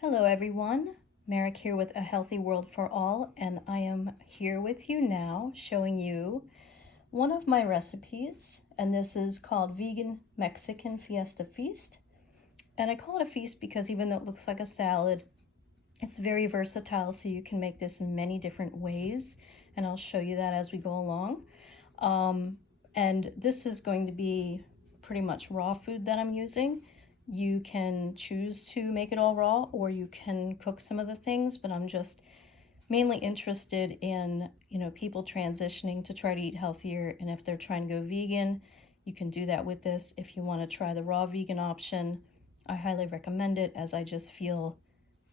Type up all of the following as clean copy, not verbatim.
Hello everyone, Merrick here with A Healthy World for All, and I am here with you now showing you one of my recipes, and this is called Vegan Mexican Fiesta Feast. And I call it a feast because even though it looks like a salad, it's very versatile, so you can make this in many different ways, and I'll show you that as we go along. And this is going to be pretty much raw food that I'm using. You can choose to make it all raw, or you can cook some of the things, but I'm just mainly interested in, people transitioning to try to eat healthier, and if they're trying to go vegan, you can do that with this. If you want to try the raw vegan option, I highly recommend it, as I just feel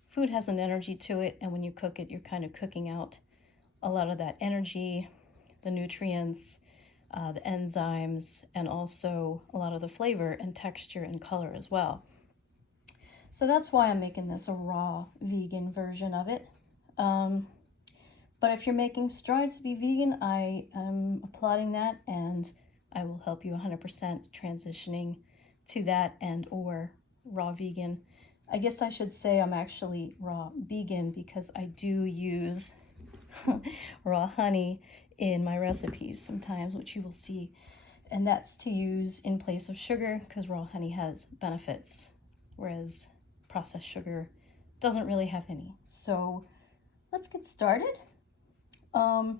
food has an energy to it, and when you cook it, you're kind of cooking out a lot of that energy, the nutrients, the enzymes, and also a lot of the flavor and texture and color as well. So that's why I'm making this a raw vegan version of it. But if you're making strides to be vegan, I am applauding that, and I will help you 100% transitioning to that and or raw vegan. I guess I should say I'm actually raw vegan because I do use raw honey in my recipes sometimes, which you will see, and that's to use in place of sugar because raw honey has benefits, whereas processed sugar doesn't really have any. So let's get started. And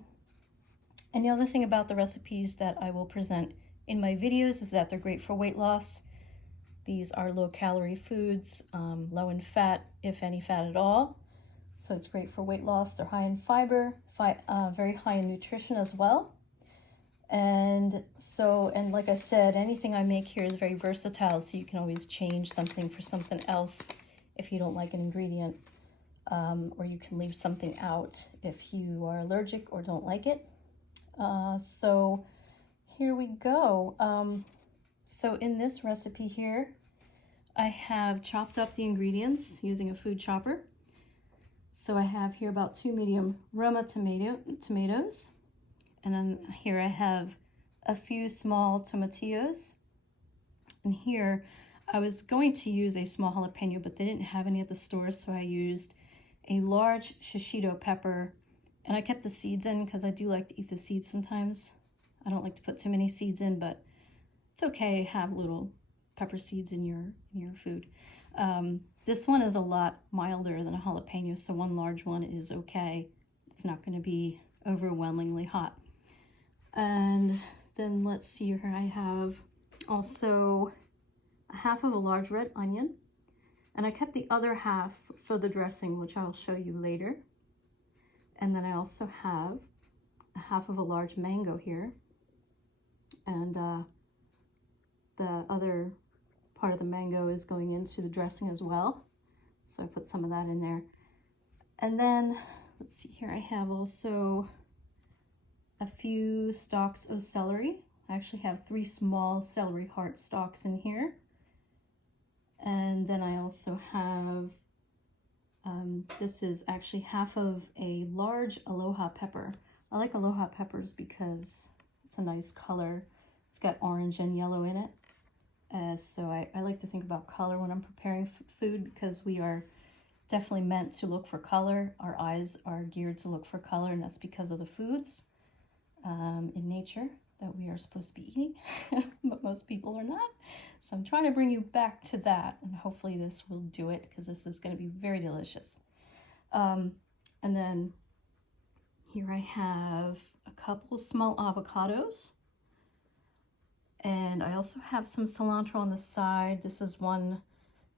the other thing about the recipes that I will present in my videos is that they're great for weight loss. These are low-calorie foods, low in fat, if any fat at all. So it's great for weight loss. They're high in fiber, very high in nutrition as well. And like I said, anything I make here is very versatile, so you can always change something for something else if you don't like an ingredient, or you can leave something out if you are allergic or don't like it. So here we go. So in this recipe here, I have chopped up the ingredients using a food chopper. So I have here about 2 medium Roma tomatoes, and then here I have a few small tomatillos, and here I was going to use a small jalapeno, but they didn't have any at the store, so I used a large shishito pepper, and I kept the seeds in because I do like to eat the seeds sometimes. I don't like to put too many seeds in, but it's okay to have little pepper seeds in your food. This one is a lot milder than a jalapeno, so one large one is okay. It's not going to be overwhelmingly hot. And then let's see here, I have also a half of a large red onion, and I kept the other half for the dressing, which I'll show you later. And then I also have a half of a large mango here, and the other part of the mango is going into the dressing as well, so I put some of that in there. And then let's see here, I have also a few stalks of celery. I actually have 3 small celery heart stalks in here. And then I also have this is actually half of a large aloha pepper. I like aloha peppers because it's a nice color. It's got orange and yellow in it. So I like to think about color when I'm preparing food, because we are definitely meant to look for color. Our eyes are geared to look for color, and that's because of the foods in nature that we are supposed to be eating, but most people are not. So I'm trying to bring you back to that, and hopefully this will do it, because this is going to be very delicious. And then here I have a couple small avocados. And I also have some cilantro on the side. This is one,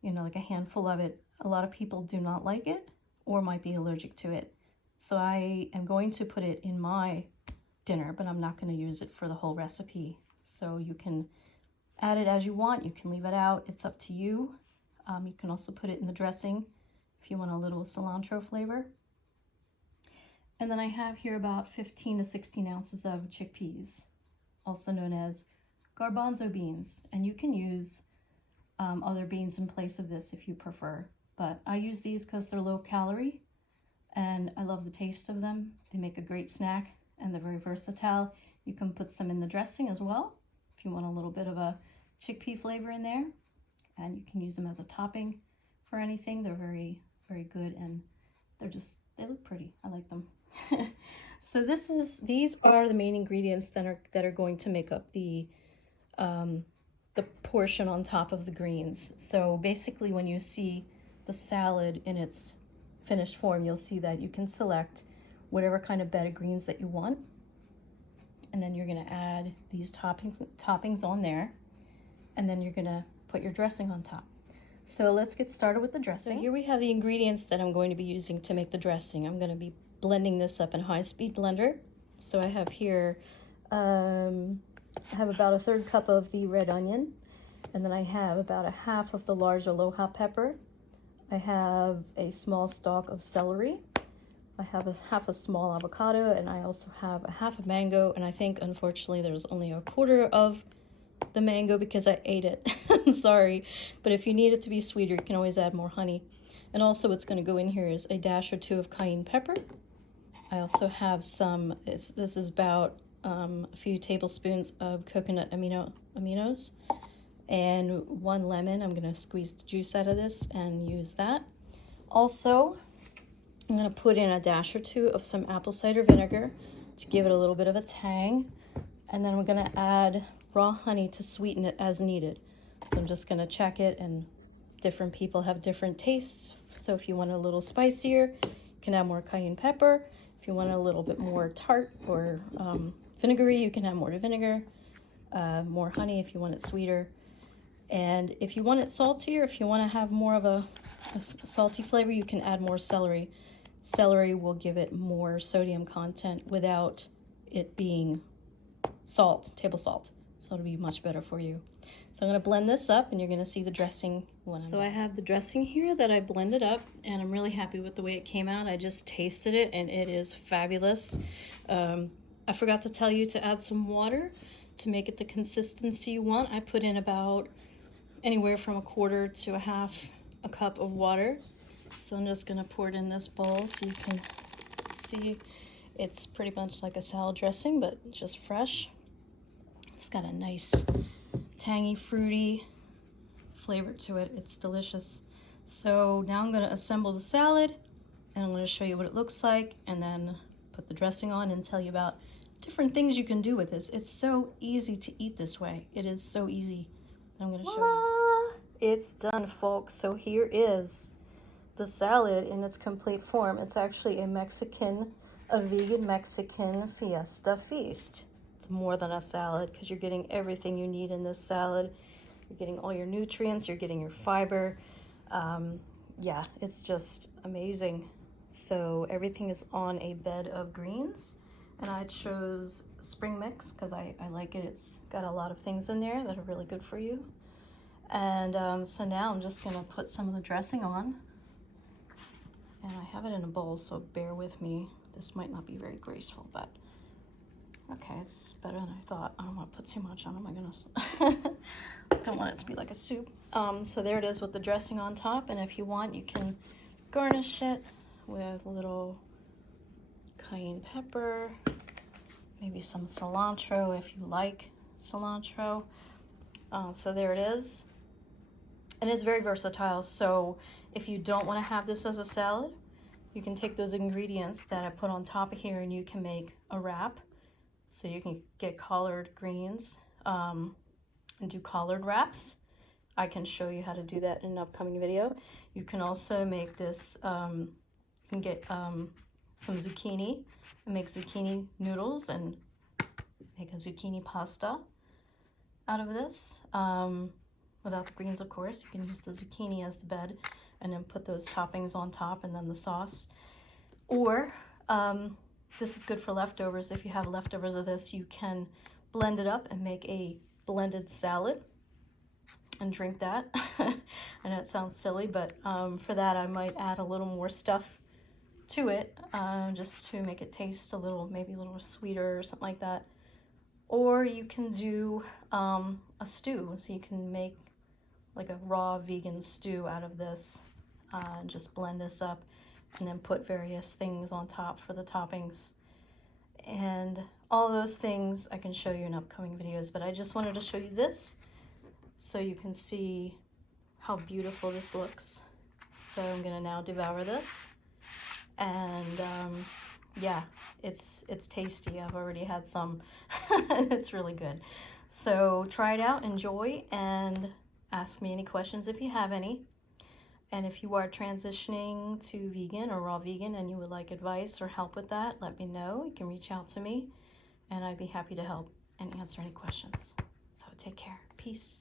like a handful of it. A lot of people do not like it or might be allergic to it. So I am going to put it in my dinner, but I'm not going to use it for the whole recipe. So you can add it as you want. You can leave it out. It's up to you. You can also put it in the dressing if you want a little cilantro flavor. And then I have here about 15 to 16 ounces of chickpeas, also known as garbanzo beans, and you can use other beans in place of this if you prefer, but I use these because they're low calorie and I love the taste of them. They make a great snack and they're very versatile. You can put some in the dressing as well if you want a little bit of a chickpea flavor in there, and you can use them as a topping for anything. They're very very good, and they look pretty. I like them. So these are the main ingredients that are going to make up the portion on top of the greens. So basically, when you see the salad in its finished form, you'll see that you can select whatever kind of bed of greens that you want, and then you're going to add these toppings on there, and then you're going to put your dressing on top. So let's get started with the dressing. So here we have the ingredients that I'm going to be using to make the dressing. I'm going to be blending this up in a high-speed blender. So I have here, I have about a 1/3 cup of the red onion, and then I have about a 1/2 of the large aloha pepper. I have a small stalk of celery. I have a 1/2 a small avocado, and I also have a 1/2 a mango, and I think unfortunately there's only a 1/4 of the mango because I ate it. I'm sorry, but if you need it to be sweeter, you can always add more honey. And also what's going to go in here is a dash or 2 of cayenne pepper. I also have some, this is about a few tablespoons of coconut aminos, and 1 lemon. I'm going to squeeze the juice out of this and use that. Also, I'm going to put in a dash or 2 of some apple cider vinegar to give it a little bit of a tang. And then we're going to add raw honey to sweeten it as needed. So I'm just going to check it, and different people have different tastes. So if you want a little spicier, you can add more cayenne pepper. If you want a little bit more tart or vinegary, you can add more vinegar, more honey if you want it sweeter. And if you want it saltier, if you want to have more of a salty flavor, you can add more celery. Celery will give it more sodium content without it being table salt. So it'll be much better for you. So I'm going to blend this up, and you're going to see the dressing when I'm done. I have the dressing here that I blended up, and I'm really happy with the way it came out. I just tasted it, and it is fabulous. I forgot to tell you to add some water to make it the consistency you want. I put in about anywhere from a 1/4 to a 1/2 a cup of water. So I'm just going to pour it in this bowl so you can see it's pretty much like a salad dressing, but just fresh. It's got a nice tangy, fruity flavor to it. It's delicious. So now I'm going to assemble the salad, and I'm going to show you what it looks like, and then put the dressing on and tell you about different things you can do with this. It's so easy to eat this way. It is so easy. I'm going to show you. It's done, folks. So here is the salad in its complete form. It's actually a vegan Mexican Fiesta Feast. It's more than a salad because you're getting everything you need in this salad. You're getting all your nutrients, you're getting your fiber. Yeah, it's just amazing. So everything is on a bed of greens, and I chose spring mix because I like it. It's got a lot of things in there that are really good for you. And so now I'm just gonna put some of the dressing on, and I have it in a bowl, so bear with me. This might not be very graceful, but okay, it's better than I thought. I don't want to put too much on. Oh my goodness. Don't want it to be like a soup. So there it is with the dressing on top, and if you want, you can garnish it with a little cayenne pepper, maybe some cilantro if you like cilantro. So there it is. And it's very versatile. So if you don't want to have this as a salad, you can take those ingredients that I put on top of here, and you can make a wrap. So you can get collard greens and do collard wraps. I can show you how to do that in an upcoming video. You can also make this, you can get some zucchini and make zucchini noodles and make a zucchini pasta out of this. Without the greens, of course. You can use the zucchini as the bed and then put those toppings on top and then the sauce. Or this is good for leftovers. If you have leftovers of this, you can blend it up and make a blended salad and drink that. I know it sounds silly, but for that I might add a little more stuff to it just to make it taste a little, maybe a little sweeter or something like that. Or you can do a stew. So you can make like a raw vegan stew out of this and just blend this up and then put various things on top for the toppings. And all those things I can show you in upcoming videos, but I just wanted to show you this so you can see how beautiful this looks. So I'm gonna now devour this. And yeah, it's tasty. I've already had some. It's really good. So try it out, enjoy, and ask me any questions if you have any. And if you are transitioning to vegan or raw vegan and you would like advice or help with that, let me know. You can reach out to me and I'd be happy to help and answer any questions. So take care. Peace.